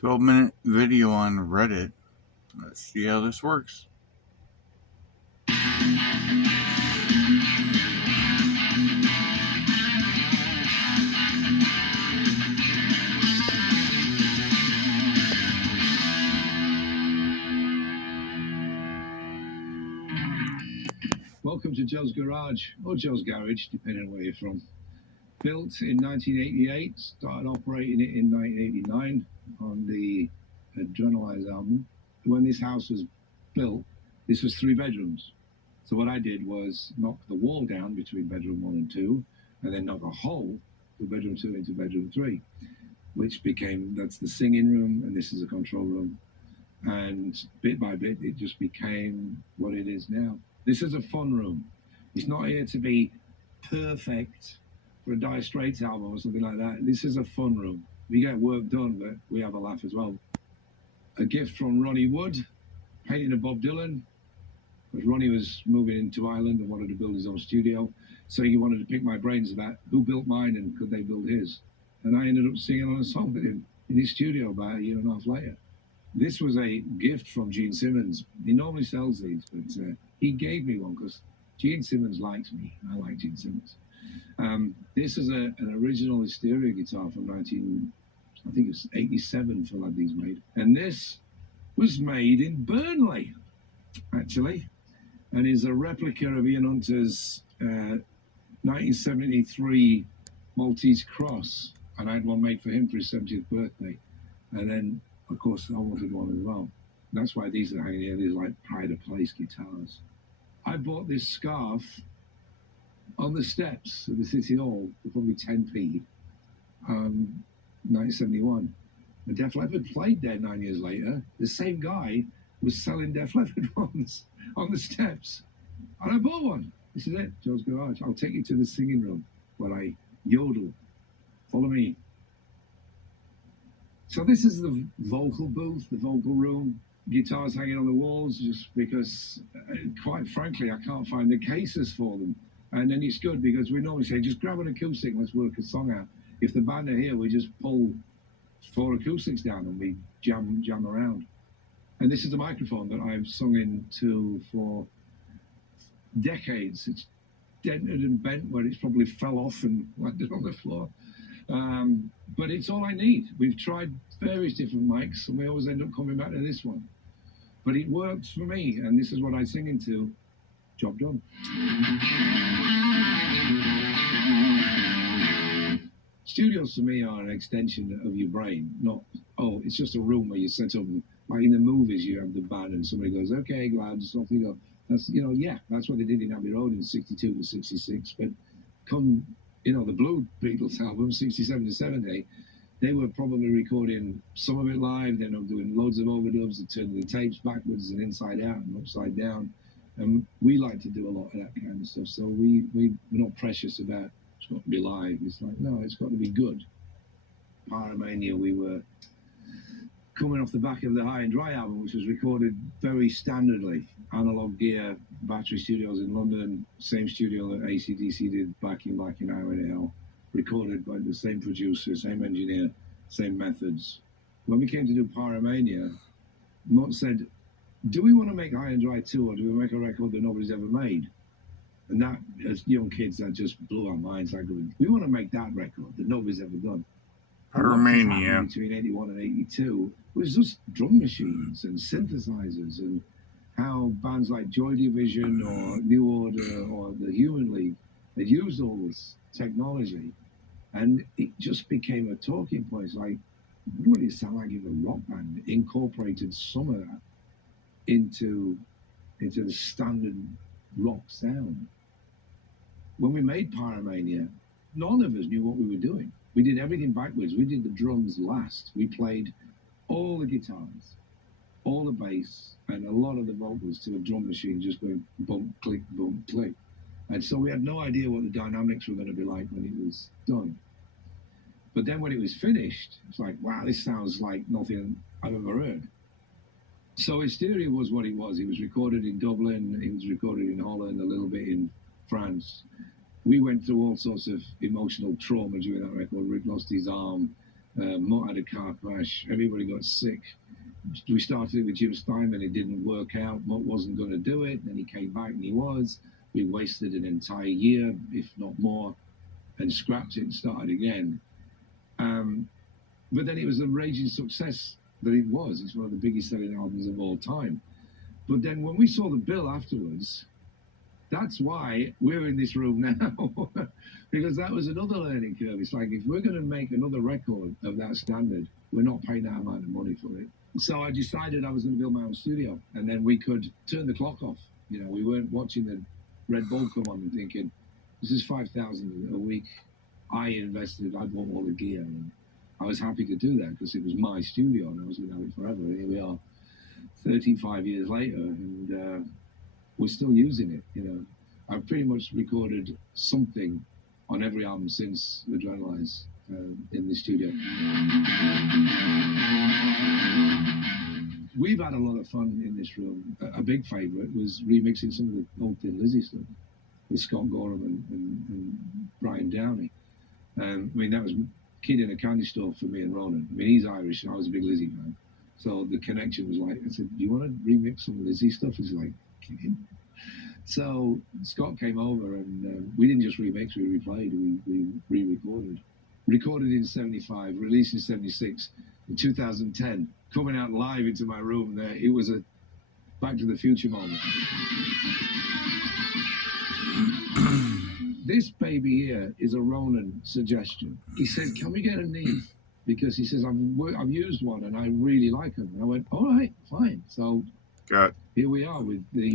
12-minute video on Reddit. Let's see how this works. Welcome to Joe's Garage, or Joe's Garage, depending on where you're from. Built in 1988, started operating it in 1989 on the Adrenalize album. When this house was built, this was 3 bedrooms. So what I did was knock the wall down between bedroom 1 and 2, and then knock a hole from bedroom 2 into bedroom 3, which became, that's the singing room, and this is a control room. And bit by bit, it just became what it is now. This is a fun room. It's not here to be perfect for a Dire Straits album or something like that. This is a fun room. We get work done, but we have a laugh as well. A gift from Ronnie Wood, painting of Bob Dylan. Because Ronnie was moving into Ireland and wanted to build his own studio. So he wanted to pick my brains about who built mine and could they build his. And I ended up singing on a song with him in his studio about a year and a half later. This was a gift from Gene Simmons. He normally sells these, but he gave me one because Gene Simmons likes me. I like Gene Simmons. This is an original Hysteria guitar from 87 Phil had these made. And this was made in Burnley, actually, and is a replica of Ian Hunter's 1973 Maltese Cross. And I had one made for him for his 70th birthday. And then, of course, I wanted one as well. That's why these are hanging here. These are like pride of place guitars. I bought this scarf on the steps of the City Hall for probably 10p, 1971. And Def Leppard played there 9 years later. The same guy was selling Def Leppard ones on the steps. And I bought one. This is it, Joe's Garage. I'll take you to the singing room where I yodel. Follow me. So this is the vocal booth, the vocal room. Guitars hanging on the walls just because, quite frankly, I can't find the cases for them. And then it's good because we normally say, just grab an acoustic, let's work a song out. If the band are here, we just pull 4 acoustics down and we jam around. And this is the microphone that I've sung into for decades. It's dented and bent where it's probably fell off and landed on the floor. But it's all I need. We've tried various different mics and we always end up coming back to this one. But it works for me, and this is what I sing into. Job done. Studios for me are an extension of your brain, not, oh, it's just a room where you set up, like in the movies you have the band and somebody goes, okay, lads, off you go. That's, yeah, that's what they did in Abbey Road in 62 to 66, but come, the Blue Beatles album, 67 to 70, they were probably recording some of it live, then doing loads of overdubs, and turning the tapes backwards and inside out and upside down. And we like to do a lot of that kind of stuff. So we're not precious about it's got to be live. It's like, no, it's got to be good. Pyromania, we were coming off the back of the High and Dry album, which was recorded very standardly. Analog Gear, Battery Studios in London, same studio that AC/DC did Back in Highway to Hell. Recorded by the same producer, same engineer, same methods. When we came to do Pyromania, Mott said, do we want to make High and Dry 2 or do we make a record that nobody's ever made? And that, as young kids, that just blew our minds. Like, we want to make that record that nobody's ever done. Pyromania. Between 81 and 82 was just drum machines and synthesizers, and how bands like Joy Division or New Order or the Human League had used all this technology, and it just became a talking point. It's like, what would it sound like if a rock band incorporated some of that into the standard rock sound? When we made Pyromania, none of us knew what we were doing. We did everything backwards. We did the drums last. We played all the guitars, all the bass, and a lot of the vocals to a drum machine just going bump, click, bump, click. And so we had no idea what the dynamics were going to be like when it was done. But then when it was finished, it's like, wow, this sounds like nothing I've ever heard. So Hysteria was what it was. It was recorded in Dublin. It was recorded in Holland, a little bit in France. We went through all sorts of emotional trauma during that record. Rick lost his arm. Mutt had a car crash. Everybody got sick. We started with Jim Steinman. It didn't work out. Mutt wasn't going to do it. Then he came back and he was. We wasted an entire year, if not more, and scrapped it and started again. But then it was a raging success that it was. It's one of the biggest selling albums of all time. But then when we saw the bill afterwards, that's why we're in this room now. Because that was another learning curve. It's like, if we're going to make another record of that standard, we're not paying that amount of money for it. So I decided I was going to build my own studio, and then we could turn the clock off. You know, we weren't watching the Red Bull come on and thinking, this is $5,000 a week. I invested, I bought all the gear, and I was happy to do that because it was my studio and I was going to have it forever. And here we are 35 years later, and we're still using it. You know, I've pretty much recorded something on every album since Adrenalize in the studio. We've had a lot of fun in this room. A big favourite was remixing some of the old Thin Lizzy stuff with Scott Gorham and Brian Downey. I mean, that was Kid in a Candy Store for me and Ronan. I mean, he's Irish and I was a big Lizzy fan. So the connection was like, I said, do you want to remix some Lizzy stuff? He's like, kidding. So Scott came over and we didn't just remix, we replayed, we re-recorded. Recorded in 75, released in 76, in 2010, coming out live into my room there. It was a Back to the Future moment. This baby here is a Ronan suggestion. He said, can we get a Neve? Because he says, I've used one and I really like them. And I went, all right, fine. So here we are with the